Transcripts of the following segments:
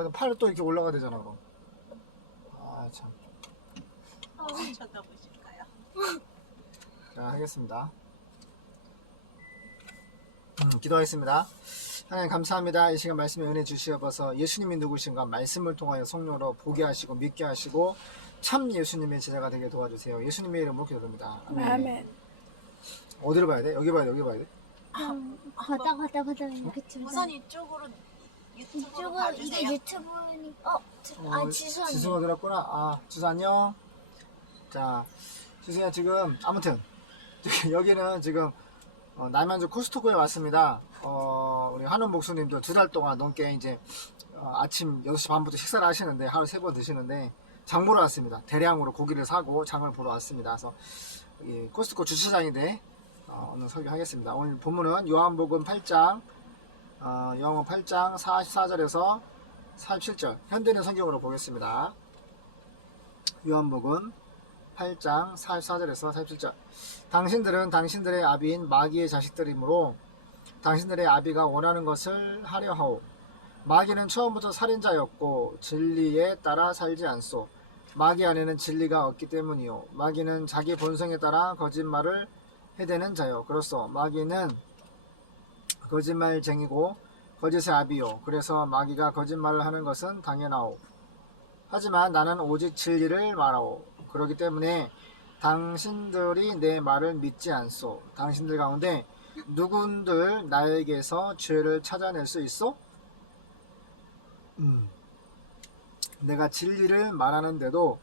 거기다 팔을 또 이렇게 올라가야 되잖아 그럼. 아 참. 쳐다보실까요? 자 하겠습니다. 기도하겠습니다. 하나님 감사합니다. 이 시간 말씀에 은혜 주시옵소서. 예수님이 누구신가 말씀을 통하여 성령으로 보게 하시고 믿게 하시고 참 예수님의 제자가 되게 도와주세요. 예수님의 이름으로 기도합니다. 아멘. 어디로 봐야 돼? 여기 봐야 돼? 여기 봐야 돼? 가다 이렇게 우선 이쪽으로 유튜브로 이쪽은 봐주세요. 이게 유튜브니까 지수가 들었구나. 아 지수 안녕. 자 지수야 지금 아무튼 여기는 지금 남양주 코스트코에 왔습니다. 우리 한원 목수님도 2달 동안 넘게 이제 아침 6시 반부터 식사를 하시는데 하루 3번 드시는데 장 보러 왔습니다. 대량으로 고기를 사고 장을 보러 왔습니다. 그래서 여기 코스트코 주차장인데 오늘 설교하겠습니다. 오늘 본문은 요한복음 8장 요한복음 8장 44절에서 47절 현대인 성경으로 보겠습니다. 요한복음 8장 44절에서 47절 당신들은 당신들의 아비인 마귀의 자식들이므로 당신들의 아비가 원하는 것을 하려 하오. 마귀는 처음부터 살인자였고 진리에 따라 살지 않소. 마귀 안에는 진리가 없기 때문이요. 마귀는 자기 본성에 따라 거짓말을 해대는 자요. 그렇소. 마귀는 거짓말쟁이고 거짓의 아비요. 그래서 마귀가 거짓말을 하는 것은 당연하오. 하지만 나는 오직 진리를 말하오. 그렇기 때문에 당신들이 내 말을 믿지 않소. 당신들 가운데 누군들 나에게서 죄를 찾아낼 수 있어? 내가 진리를 말하는데도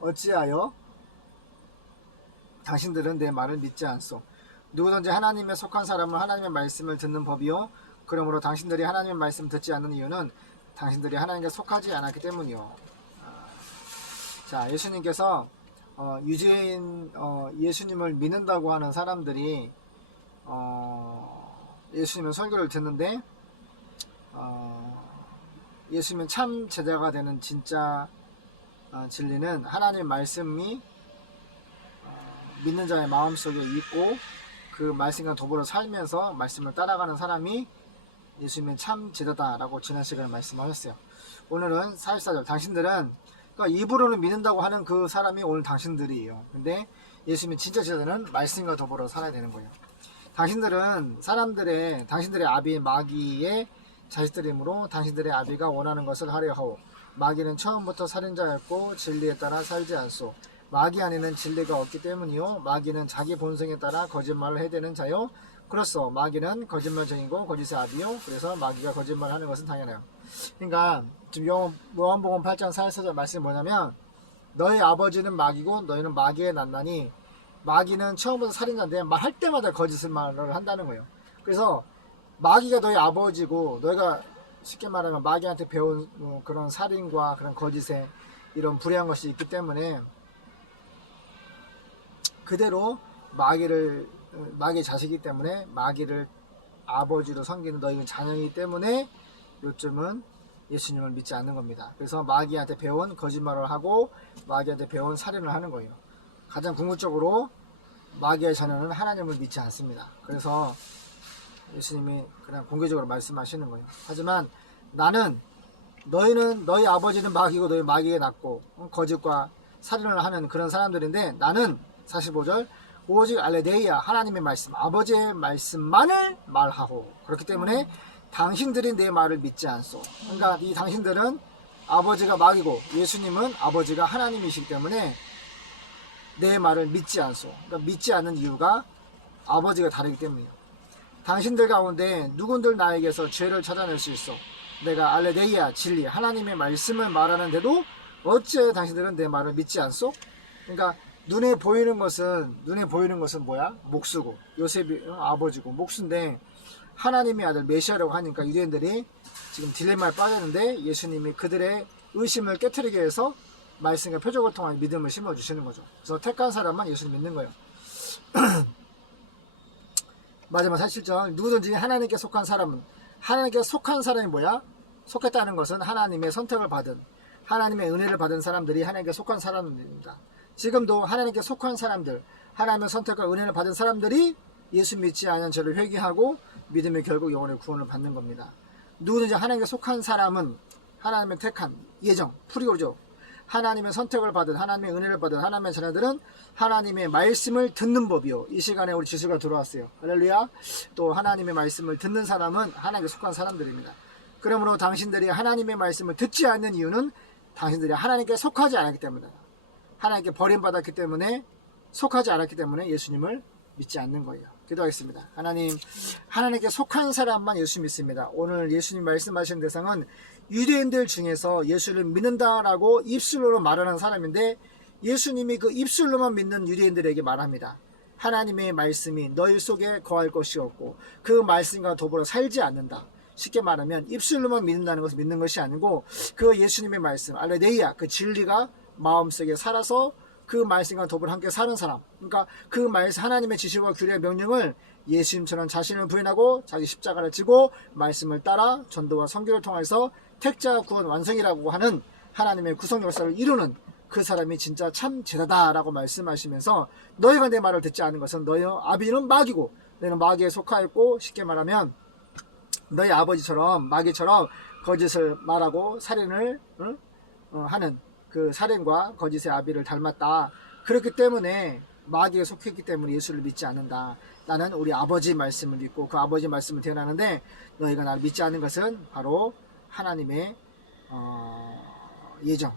어찌하여 당신들은 내 말을 믿지 않소. 누구든지 하나님에 속한 사람은 하나님의 말씀을 듣는 법이요. 그러므로 당신들이 하나님의 말씀 듣지 않는 이유는 당신들이 하나님께 속하지 않았기 때문이요. 자, 예수님께서 유죄인 예수님을 믿는다고 하는 사람들이 예수님의 설교를 듣는데 예수님은 참 제자가 되는 진짜 진리는 하나님의 말씀이 믿는 자의 마음속에 있고 그 말씀과 더불어 살면서 말씀을 따라가는 사람이 예수님의 참 제자다라고 지난 시간에 말씀하셨어요. 오늘은 44절 당신들은 그러니까 입으로는 믿는다고 하는 그 사람이 오늘 당신들이에요. 근데 예수님의 진짜 제자는 말씀과 더불어 살아야 되는 거예요. 당신들은 당신들의 아비인 마귀의 자식들이므로 당신들의 아비가 원하는 것을 하려 하오. 마귀는 처음부터 살인자였고 진리에 따라 살지 않소. 마귀 안에는 진리가 없기 때문이요. 마귀는 자기 본성에 따라 거짓말을 해대는 자요. 그렇소. 마귀는 거짓말쟁이고 거짓의 아비요. 그래서 마귀가 거짓말하는 것은 당연해요. 그러니까 지금 요한복음 8장 44절 말씀이 뭐냐면 너희 아버지는 마귀고 너희는 마귀의 난나니 마귀는 처음부터 살인자인데 말할 때마다 거짓을 말을 한다는 거예요. 그래서 마귀가 너희 아버지고 너희가 쉽게 말하면 마귀한테 배운 그런 살인과 그런 거짓에 이런 불의한 것이 있기 때문에 그대로 마귀의 자식이기 때문에 마귀를 아버지로 섬기는 너희는 자녀이기 때문에 요즘은 예수님을 믿지 않는 겁니다. 그래서 마귀한테 배운 거짓말을 하고 마귀한테 배운 살인을 하는 거예요. 가장 궁극적으로 마귀의 자녀는 하나님을 믿지 않습니다. 그래서 예수님이 그냥 공개적으로 말씀하시는 거예요. 하지만 나는 너희 아버지는 마귀고 너희 마귀에 낳고 거짓과 살인을 하는 그런 사람들인데 나는 45절 오직 알레데이아 하나님의 말씀 아버지의 말씀만을 말하고 그렇기 때문에 당신들이 내 말을 믿지 않소. 그러니까 이 당신들은 아버지가 마귀고 예수님은 아버지가 하나님이시기 때문에 내 말을 믿지 않소. 그러니까 믿지 않는 이유가 아버지가 다르기 때문이에요. 당신들 가운데 누군들 나에게서 죄를 찾아낼 수 있어. 내가 알레데이아 진리 하나님의 말씀을 말하는데도 어째 당신들은 내 말을 믿지 않소? 그러니까 눈에 보이는 것은 뭐야? 목수고 요셉이 아버지고 목수인데 하나님의 아들 메시아라고 하니까 유대인들이 지금 딜레마에 빠졌는데 예수님이 그들의 의심을 깨트리기 위해서 말씀과 표적을 통한 믿음을 심어주시는 거죠. 그래서 택한 사람만 예수님 믿는 거예요. 마지막 47절 누구든지 하나님께 속한 사람은 하나님께 속한 사람이 뭐야? 속했다는 것은 하나님의 선택을 받은 하나님의 은혜를 받은 사람들이 하나님께 속한 사람들입니다. 지금도 하나님께 속한 사람들 하나님의 선택과 은혜를 받은 사람들이 예수 믿지 않은 죄를 회개하고 믿음의 결국 영혼의 구원을 받는 겁니다. 누구든지 하나님께 속한 사람은 하나님의 택한 예정, 프리오죠. 하나님의 선택을 받은, 하나님의 은혜를 받은 하나님의 자녀들은 하나님의 말씀을 듣는 법이요. 이 시간에 우리 지수가 들어왔어요. 할렐루야. 또 하나님의 말씀을 듣는 사람은 하나님께 속한 사람들입니다. 그러므로 당신들이 하나님의 말씀을 듣지 않는 이유는 당신들이 하나님께 속하지 않았기 때문이다. 하나님께 버림받았기 때문에, 속하지 않았기 때문에 예수님을 믿지 않는 거예요. 기도하겠습니다. 하나님, 하나님께 속한 사람만 예수 믿습니다. 오늘 예수님 말씀하시는 대상은 유대인들 중에서 예수를 믿는다라고 입술로 말하는 사람인데, 예수님이 그 입술로만 믿는 유대인들에게 말합니다. 하나님의 말씀이 너희 속에 거할 것이 없고 그 말씀과 더불어 살지 않는다. 쉽게 말하면 입술로만 믿는다는 것을 믿는 것이 아니고, 그 예수님의 말씀, 알레데이아, 그 진리가 마음속에 살아서 그 말씀과 더불어 함께 사는 사람, 그러니까 그 말씀, 하나님의 지시와 규례 명령을 예수님처럼 자신을 부인하고 자기 십자가를 지고 말씀을 따라 전도와 선교를 통해서 택자 구원 완성이라고 하는 하나님의 구성 역사를 이루는 그 사람이 진짜 참 제자다라고 말씀하시면서, 너희가 내 말을 듣지 않은 것은 너희 아비는 마귀고 너희는 마귀에 속하였고, 쉽게 말하면 너희 아버지처럼 마귀처럼 거짓을 말하고 살인을 하는 그 살인과 거짓의 아비를 닮았다. 그렇기 때문에 마귀에 속했기 때문에 예수를 믿지 않는다. 나는 우리 아버지 말씀을 믿고 그 아버지 말씀을 대언하는데, 너희가 나를 믿지 않는 것은 바로 하나님의 예정,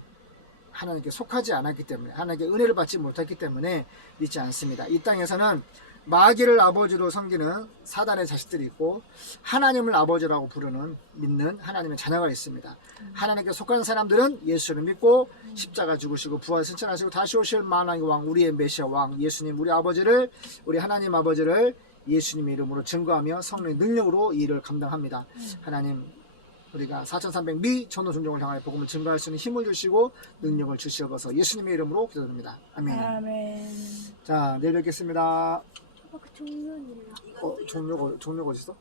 하나님께 속하지 않았기 때문에, 하나님께 은혜를 받지 못했기 때문에 믿지 않습니다. 이 땅에서는 마귀를 아버지로 섬기는 사단의 자식들이 있고, 하나님을 아버지라고 부르는, 믿는 하나님의 자녀가 있습니다. 하나님께 속한 사람들은 예수를 믿고 십자가 죽으시고 부활 승천하시고 다시 오실 만왕의 왕, 우리의 메시아 왕 예수님, 우리 아버지를, 우리 하나님 아버지를 예수님의 이름으로 증거하며 성령의 능력으로 이 일을 감당합니다. 하나님, 우리가 4300미 전도 종족을 향하여 복음을 증거할 수 있는 힘을 주시고 능력을 주시옵소서. 예수님의 이름으로 기도드립니다. 아멘. 아멘. 자, 내일 뵙겠습니다. 아빠 그 종료는 종료가 어디 있어?